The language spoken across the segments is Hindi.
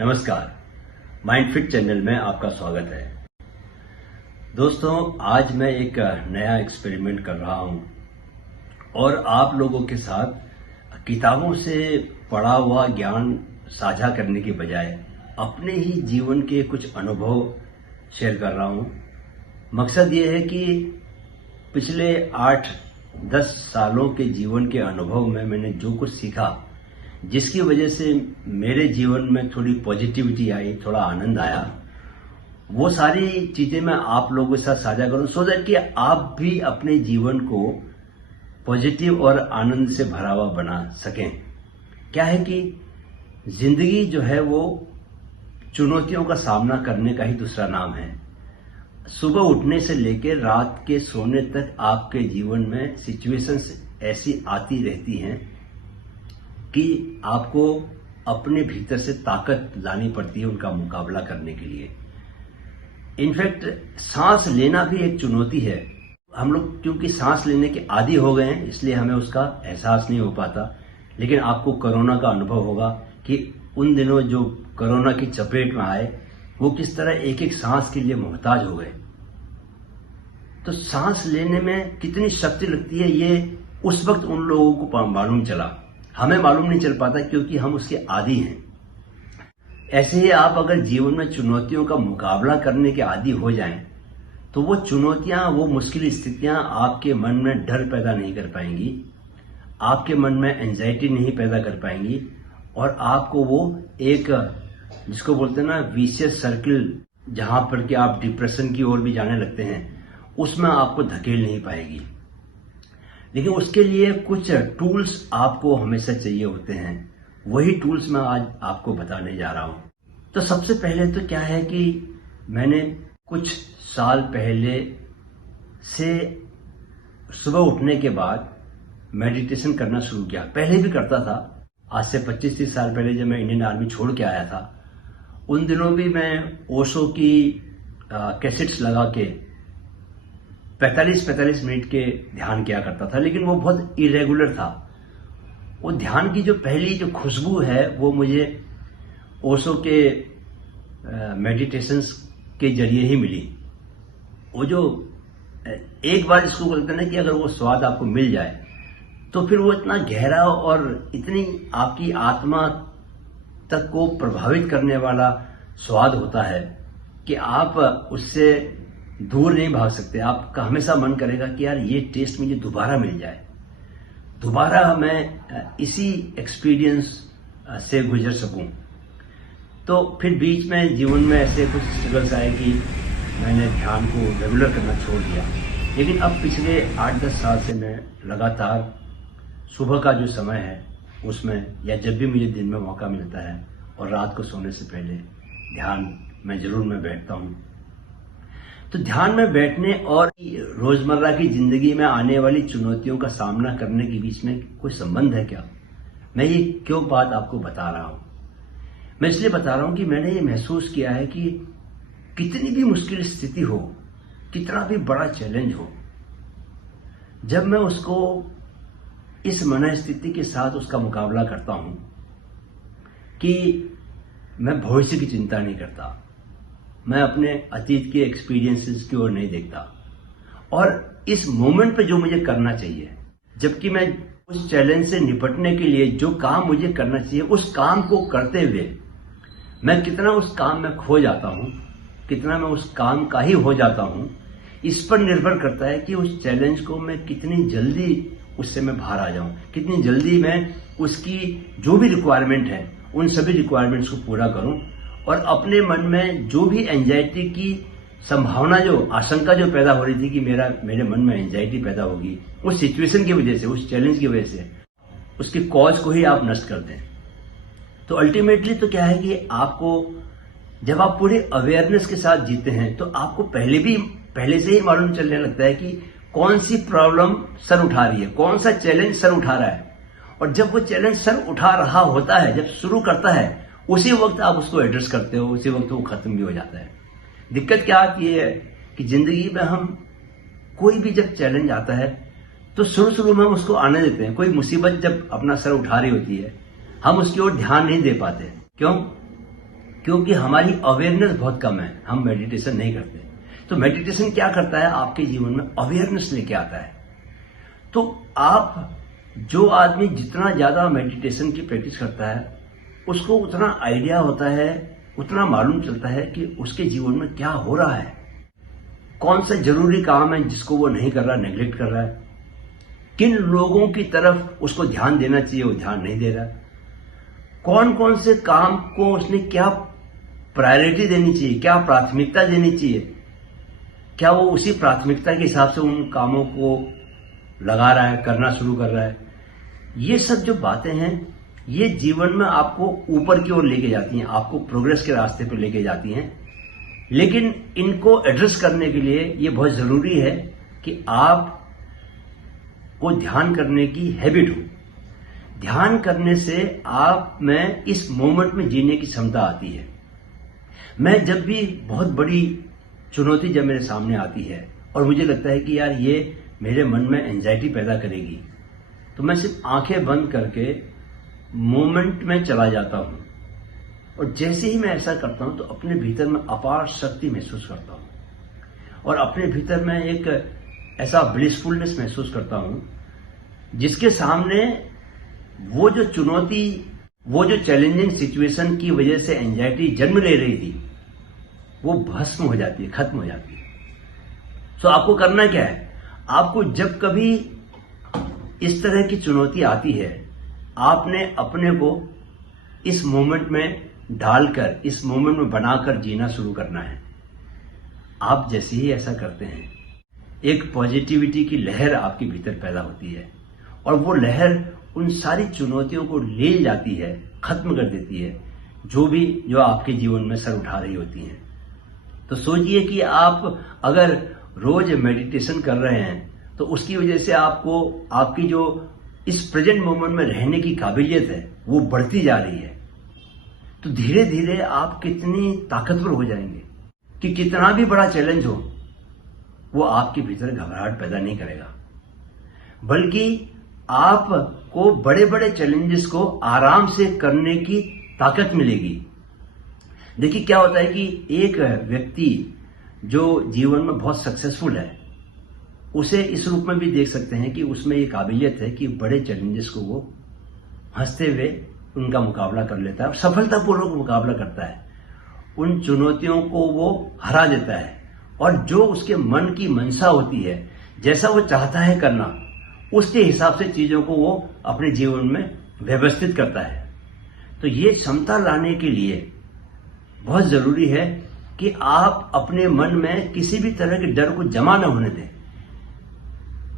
नमस्कार, माइंडफिट चैनल में आपका स्वागत है। दोस्तों, आज मैं एक नया एक्सपेरिमेंट कर रहा हूं और आप लोगों के साथ किताबों से पढ़ा हुआ ज्ञान साझा करने के बजाय अपने ही जीवन के कुछ अनुभव शेयर कर रहा हूं। मकसद ये है कि पिछले 8-10 सालों के जीवन के अनुभव में मैंने जो कुछ सीखा, जिसकी वजह से मेरे जीवन में थोड़ी पॉजिटिविटी आई, थोड़ा आनंद आया, वो सारी चीजें मैं आप लोगों के साथ साझा करूं सो दैट कि आप भी अपने जीवन को पॉजिटिव और आनंद से भरा हुआ बना सकें। क्या है कि जिंदगी जो है वो चुनौतियों का सामना करने का ही दूसरा नाम है। सुबह उठने से लेकर रात के सोने तक आपके जीवन में सिचुएशंस ऐसी आती रहती हैं कि आपको अपने भीतर से ताकत लानी पड़ती है उनका मुकाबला करने के लिए। इनफैक्ट सांस लेना भी एक चुनौती है। हम लोग क्योंकि सांस लेने के आदी हो गए हैं, इसलिए हमें उसका एहसास नहीं हो पाता। लेकिन आपको कोरोना का अनुभव होगा कि उन दिनों जो कोरोना की चपेट में आए, वो किस तरह एक एक सांस के लिए मोहताज हो गए। तो सांस लेने में कितनी शक्ति लगती है, ये उस वक्त उन लोगों को मालूम चला, हमें मालूम नहीं चल पाता क्योंकि हम उसके आदी हैं। ऐसे ही आप अगर जीवन में चुनौतियों का मुकाबला करने के आदी हो जाएं, तो वो चुनौतियां, वो मुश्किल स्थितियां आपके मन में डर पैदा नहीं कर पाएंगी, आपके मन में एंजाइटी नहीं पैदा कर पाएंगी, और आपको वो एक, जिसको बोलते हैं ना, विशियस सर्किल, जहां पर कि आप डिप्रेशन की ओर भी जाने लगते हैं, उसमें आपको धकेल नहीं पाएगी। लेकिन उसके लिए कुछ टूल्स आपको हमेशा चाहिए होते हैं। वही टूल्स मैं आज आपको बताने जा रहा हूं। तो सबसे पहले तो क्या है कि मैंने कुछ साल पहले से सुबह उठने के बाद मेडिटेशन करना शुरू किया। पहले भी करता था, आज से 25-30 साल पहले जब मैं इंडियन आर्मी छोड़ के आया था, उन दिनों भी मैं ओशो की कैसेट्स लगा के 45-45 मिनट के ध्यान किया करता था। लेकिन वो बहुत इरेगुलर था। वो ध्यान की जो पहली जो खुशबू है, वो मुझे ओशो के मेडिटेशंस के जरिए ही मिली। वो जो एक बार इसको बोलते हैं ना कि अगर वो स्वाद आपको मिल जाए, तो फिर वो इतना गहरा और इतनी आपकी आत्मा तक को प्रभावित करने वाला स्वाद होता है कि आप उससे दूर नहीं भाग सकते। आपका हमेशा मन करेगा कि यार ये टेस्ट मुझे दोबारा मिल जाए, दोबारा मैं इसी एक्सपीरियंस से गुजर सकूं। तो फिर बीच में जीवन में ऐसे कुछ स्ट्रगल्स आए कि मैंने ध्यान को रेगुलर करना छोड़ दिया। लेकिन अब पिछले 8-10 साल से मैं लगातार सुबह का जो समय है उसमें, या जब भी मुझे दिन में मौका मिलता है और रात को सोने से पहले, ध्यान में जरूर मैं बैठता हूं। तो ध्यान में बैठने और रोजमर्रा की जिंदगी में आने वाली चुनौतियों का सामना करने के बीच में कोई संबंध है क्या? मैं ये क्यों बात आपको बता रहा हूं? मैं इसलिए बता रहा हूं कि मैंने ये महसूस किया है कि कितनी भी मुश्किल स्थिति हो, कितना भी बड़ा चैलेंज हो, जब मैं उसको इस मनस्थिति के साथ उसका मुकाबला करता हूं कि मैं भविष्य की चिंता नहीं करता, मैं अपने अतीत के एक्सपीरियंसेस की ओर नहीं देखता, और इस मोमेंट पे जो मुझे करना चाहिए, जबकि मैं उस चैलेंज से निपटने के लिए जो काम मुझे करना चाहिए, उस काम को करते हुए मैं कितना उस काम में खो जाता हूं, कितना मैं उस काम का ही हो जाता हूं, इस पर निर्भर करता है कि उस चैलेंज को मैं कितनी जल्दी उससे मैं बाहर आ जाऊं, कितनी जल्दी मैं उसकी जो भी रिक्वायरमेंट है उन सभी रिक्वायरमेंट्स को पूरा करूं, और अपने मन में जो भी एंजाइटी की संभावना, जो आशंका जो पैदा हो रही थी कि मेरे मन में एंजाइटी पैदा होगी उस सिचुएशन की वजह से, उस चैलेंज की वजह से, उसके कॉज को ही आप नष्ट कर दें। तो अल्टीमेटली तो क्या है कि आपको, जब आप पूरे अवेयरनेस के साथ जीते हैं, तो आपको पहले से ही मालूम चलने लगता है कि कौन सी प्रॉब्लम सर उठा रही है, कौन सा चैलेंज सर उठा रहा है। और जब वो चैलेंज सर उठा रहा होता है, जब शुरू करता है, उसी वक्त आप उसको एड्रेस करते हो, उसी वक्त वो खत्म भी हो जाता है। दिक्कत क्या आती है कि जिंदगी में हम कोई भी जब चैलेंज आता है तो शुरू में हम उसको आने देते हैं। कोई मुसीबत जब अपना सर उठा रही होती है, हम उसकी ओर ध्यान नहीं दे पाते। क्यों? क्योंकि हमारी अवेयरनेस बहुत कम है, हम मेडिटेशन नहीं करते। तो मेडिटेशन क्या करता है, आपके जीवन में अवेयरनेस लेके आता है। तो आप, जो आदमी जितना ज्यादा मेडिटेशन की प्रैक्टिस करता है, उसको उतना आइडिया होता है, उतना मालूम चलता है कि उसके जीवन में क्या हो रहा है, कौन सा जरूरी काम है जिसको वो नहीं कर रहा, नेग्लेक्ट कर रहा है, किन लोगों की तरफ उसको ध्यान देना चाहिए वो ध्यान नहीं दे रहा, कौन कौन से काम को उसने क्या प्रायोरिटी देनी चाहिए, क्या प्राथमिकता देनी चाहिए, क्या वो उसी प्राथमिकता के हिसाब से उन कामों को लगा रहा है, करना शुरू कर रहा है। ये सब जो बातें हैं, ये जीवन में आपको ऊपर की ओर लेके जाती हैं, आपको प्रोग्रेस के रास्ते पर लेके जाती हैं। लेकिन इनको एड्रेस करने के लिए ये बहुत जरूरी है कि आप को ध्यान करने की हैबिट हो। ध्यान करने से आप में इस मोमेंट में जीने की क्षमता आती है। मैं जब भी बहुत बड़ी चुनौती जब मेरे सामने आती है और मुझे लगता है कि यार ये मेरे मन में एंजाइटी पैदा करेगी, तो मैं सिर्फ आंखें बंद करके मोमेंट में चला जाता हूं। और जैसे ही मैं ऐसा करता हूं तो अपने भीतर में अपार शक्ति महसूस करता हूं और अपने भीतर में एक ऐसा ब्लिसफुलनेस महसूस करता हूं जिसके सामने वो जो चुनौती, वो जो चैलेंजिंग सिचुएशन की वजह से एंजाइटी जन्म ले रही थी, वो भस्म हो जाती है, खत्म हो जाती है। तो आपको करना क्या है, आपको जब कभी इस तरह की चुनौती आती है, आपने अपने को इस मोमेंट में ढालकर, इस मोमेंट में बनाकर जीना शुरू करना है। आप जैसे ही ऐसा करते हैं, एक पॉजिटिविटी की लहर आपके भीतर पैदा होती है और वो लहर उन सारी चुनौतियों को ले जाती है, खत्म कर देती है, जो आपके जीवन में सर उठा रही होती हैं। तो सोचिए कि आप अगर रोज मेडिटेशन कर रहे हैं तो उसकी वजह से आपको, आपकी जो इस प्रेजेंट मोमेंट में रहने की काबिलियत है वो बढ़ती जा रही है। तो धीरे धीरे आप कितनी ताकतवर हो जाएंगे कि कितना भी बड़ा चैलेंज हो वो आपके भीतर घबराहट पैदा नहीं करेगा, बल्कि आपको बड़े बड़े चैलेंजेस को आराम से करने की ताकत मिलेगी। देखिए क्या होता है कि एक व्यक्ति जो जीवन में बहुत सक्सेसफुल है, उसे इस रूप में भी देख सकते हैं कि उसमें ये काबिलियत है कि बड़े चैलेंजेस को वो हंसते हुए उनका मुकाबला कर लेता है और सफलतापूर्वक मुकाबला करता है। उन चुनौतियों को वो हरा देता है और जो उसके मन की मंशा होती है, जैसा वो चाहता है करना, उसके हिसाब से चीजों को वो अपने जीवन में व्यवस्थित करता है। तो ये क्षमता लाने के लिए बहुत जरूरी है कि आप अपने मन में किसी भी तरह के डर को जमा न होने दें।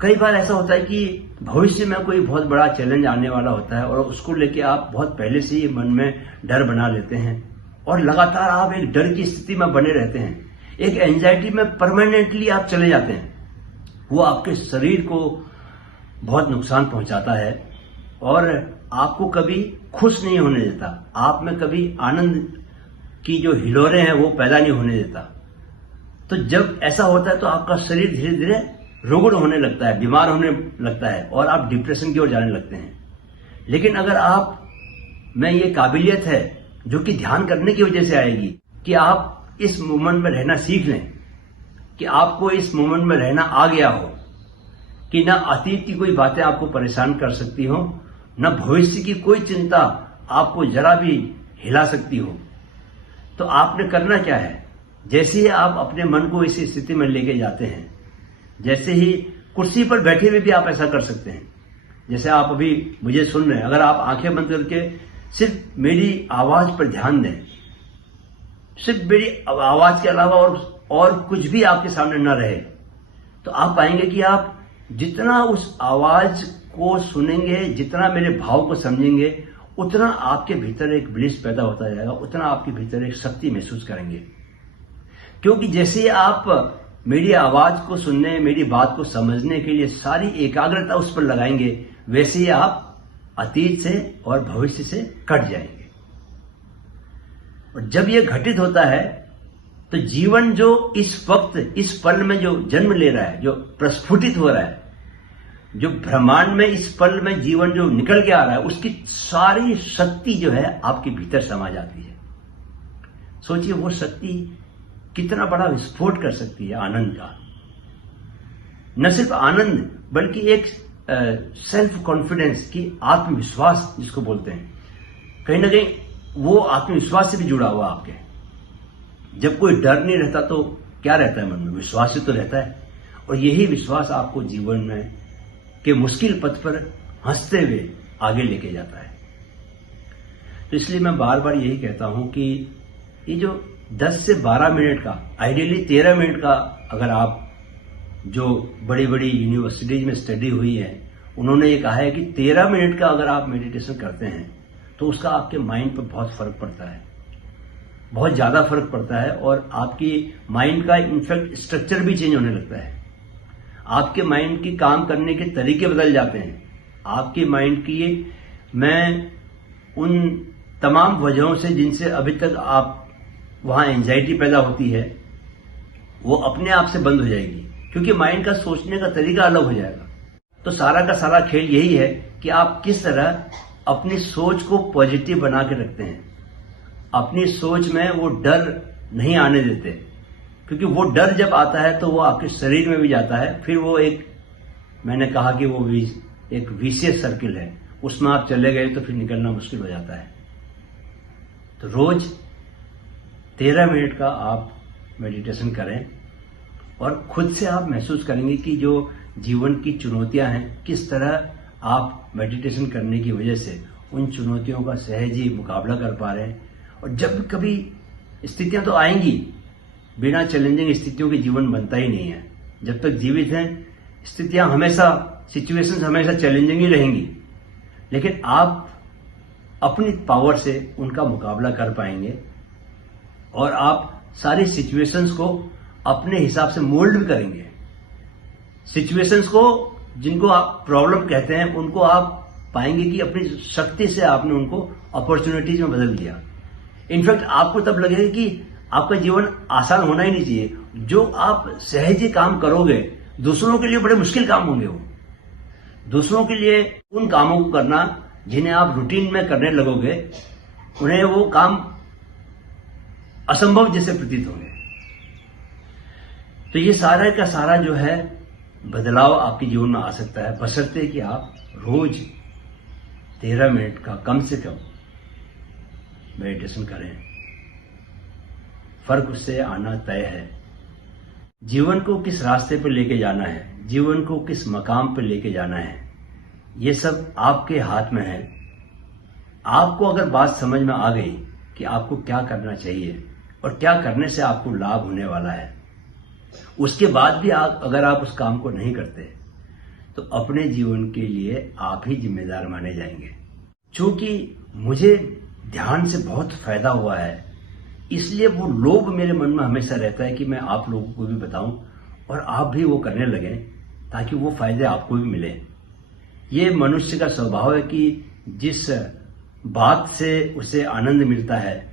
कई बार ऐसा होता है कि भविष्य में कोई बहुत बड़ा चैलेंज आने वाला होता है और उसको लेके आप बहुत पहले से ही मन में डर बना लेते हैं और लगातार आप एक डर की स्थिति में बने रहते हैं, एक एंजाइटी में परमानेंटली आप चले जाते हैं। वो आपके शरीर को बहुत नुकसान पहुंचाता है और आपको कभी खुश नहीं होने देता, आप में कभी आनंद की जो हिलोरें हैं वो पैदा नहीं होने देता। तो जब ऐसा होता है तो आपका शरीर धीरे धीरे रुग्ण होने लगता है, बीमार होने लगता है और आप डिप्रेशन की ओर जाने लगते हैं। लेकिन अगर आप में ये काबिलियत है जो कि ध्यान करने की वजह से आएगी कि आप इस मोमेंट में रहना सीख लें, कि आपको इस मोमेंट में रहना आ गया हो, कि ना अतीत की कोई बातें आपको परेशान कर सकती हो, न भविष्य की कोई चिंता आपको जरा भी हिला सकती हो। तो आपने करना क्या है, जैसे ही आप अपने मन को इस स्थिति में लेके जाते हैं, जैसे ही कुर्सी पर बैठे हुए भी आप ऐसा कर सकते हैं, जैसे आप अभी मुझे सुन रहे हैं, अगर आप आंखें बंद करके सिर्फ मेरी आवाज पर ध्यान दें, सिर्फ मेरी आवाज के अलावा और कुछ भी आपके सामने न रहे, तो आप पाएंगे कि आप जितना उस आवाज को सुनेंगे, जितना मेरे भाव को समझेंगे, उतना आपके भीतर एक ब्लिस पैदा होता जाएगा, उतना आपके भीतर एक शक्ति महसूस करेंगे। क्योंकि जैसे आप मेरी आवाज को सुनने, मेरी बात को समझने के लिए सारी एकाग्रता उस पर लगाएंगे, वैसे ही आप अतीत से और भविष्य से कट जाएंगे। और जब यह घटित होता है तो जीवन जो इस वक्त, इस पल में जो जन्म ले रहा है, जो प्रस्फुटित हो रहा है, जो ब्रह्मांड में इस पल में जीवन जो निकल के आ रहा है, उसकी सारी शक्ति जो है आपके भीतर समा जाती है। सोचिए वो शक्ति कितना बड़ा विस्फोट कर सकती है आनंद का। न सिर्फ आनंद बल्कि एक सेल्फ कॉन्फिडेंस की आत्मविश्वास जिसको बोलते हैं, कहीं ना कहीं वो आत्मविश्वास से भी जुड़ा हुआ आपके। जब कोई डर नहीं रहता तो क्या रहता है मन में? विश्वास ही तो रहता है। और यही विश्वास आपको जीवन में के मुश्किल पथ पर हंसते हुए आगे लेके जाता है। तो इसलिए मैं बार बार यही कहता हूं कि ये जो 10 से 12 मिनट का, आइडियली 13 मिनट का, अगर आप जो बड़ी बड़ी यूनिवर्सिटीज में स्टडी हुई है उन्होंने ये कहा है कि 13 मिनट का अगर आप मेडिटेशन करते हैं तो उसका आपके माइंड पर बहुत फर्क पड़ता है, बहुत ज्यादा फर्क पड़ता है। और आपकी माइंड का इनफैक्ट स्ट्रक्चर भी चेंज होने लगता है। आपके माइंड की काम करने के तरीके बदल जाते हैं। आपके माइंड की मैं उन तमाम वजहों से जिनसे अभी तक आप वहां एंजाइटी पैदा होती है वो अपने आप से बंद हो जाएगी, क्योंकि माइंड का सोचने का तरीका अलग हो जाएगा। तो सारा का सारा खेल यही है कि आप किस तरह अपनी सोच को पॉजिटिव बना के रखते हैं। अपनी सोच में वो डर नहीं आने देते, क्योंकि वो डर जब आता है तो वो आपके शरीर में भी जाता है। फिर वो एक, मैंने कहा कि वो एक विशियस सर्किल है, उसमें आप चले गए तो फिर निकलना मुश्किल हो जाता है। तो रोज 13 मिनट का आप मेडिटेशन करें और खुद से आप महसूस करेंगे कि जो जीवन की चुनौतियां हैं, किस तरह आप मेडिटेशन करने की वजह से उन चुनौतियों का सहज ही मुकाबला कर पा रहे हैं। और जब कभी स्थितियां तो आएंगी, बिना चैलेंजिंग स्थितियों के जीवन बनता ही नहीं है। जब तक जीवित हैं स्थितियां हमेशा, सिचुएशंस हमेशा चैलेंजिंग ही रहेंगी, लेकिन आप अपनी पावर से उनका मुकाबला कर पाएंगे और आप सारी सिचुएशंस को अपने हिसाब से मोल्ड भी करेंगे। सिचुएशंस को, जिनको आप प्रॉब्लम कहते हैं, उनको आप पाएंगे कि अपनी शक्ति से आपने उनको अपॉर्चुनिटीज में बदल दिया। इनफैक्ट आपको तब लगेगा कि आपका जीवन आसान होना ही नहीं चाहिए। जो आप सहज ही काम करोगे, दूसरों के लिए बड़े मुश्किल काम होंगे। वो दूसरों के लिए उन कामों को करना जिन्हें आप रूटीन में करने लगोगे, उन्हें वो काम असंभव जैसे प्रतीत होंगे। तो ये सारा का सारा जो है बदलाव आपके जीवन में आ सकता है, बशर्ते कि आप रोज 13 मिनट का कम से कम मेडिटेशन करें। फर्क उससे आना तय है। जीवन को किस रास्ते पर लेके जाना है, जीवन को किस मकाम पर लेके जाना है, ये सब आपके हाथ में है। आपको अगर बात समझ में आ गई कि आपको क्या करना चाहिए और क्या करने से आपको लाभ होने वाला है, उसके बाद भी अगर आप उस काम को नहीं करते तो अपने जीवन के लिए आप ही जिम्मेदार माने जाएंगे। चूंकि मुझे ध्यान से बहुत फायदा हुआ है, इसलिए वो लोभ मेरे मन में हमेशा रहता है कि मैं आप लोगों को भी बताऊं और आप भी वो करने लगें, ताकि वो फायदे आपको भी मिले। ये मनुष्य का स्वभाव है कि जिस बात से उसे आनंद मिलता है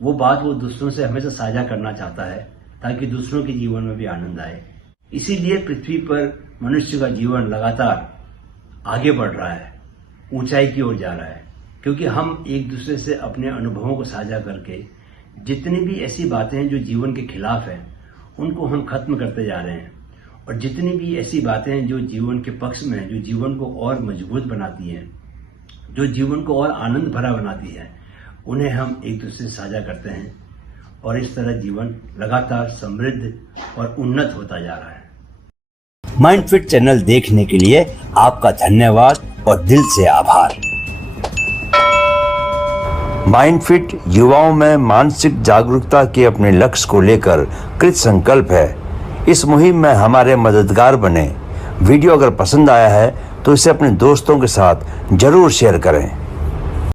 वो बात वो दूसरों से हमेशा साझा करना चाहता है, ताकि दूसरों के जीवन में भी आनंद आए। इसीलिए पृथ्वी पर मनुष्य का जीवन लगातार आगे बढ़ रहा है, ऊंचाई की ओर जा रहा है, क्योंकि हम एक दूसरे से अपने अनुभवों को साझा करके जितनी भी ऐसी बातें हैं जो जीवन के खिलाफ हैं उनको हम खत्म करते जा रहे हैं, और जितनी भी ऐसी बातें हैं जो जीवन के पक्ष में हैं, जो जीवन को और मजबूत बनाती हैं, जो जीवन को और आनंद भरा बनाती है, उन्हें हम एक दूसरे से साझा करते हैं। और इस तरह जीवन लगातार समृद्ध और उन्नत होता जा रहा है। माइंडफिट चैनल देखने के लिए आपका धन्यवाद और दिल से आभार। माइंडफिट युवाओं में मानसिक जागरूकता के अपने लक्ष्य को लेकर कृत संकल्प है। इस मुहिम में हमारे मददगार बने। वीडियो अगर पसंद आया है तो इसे अपने दोस्तों के साथ जरूर शेयर करें।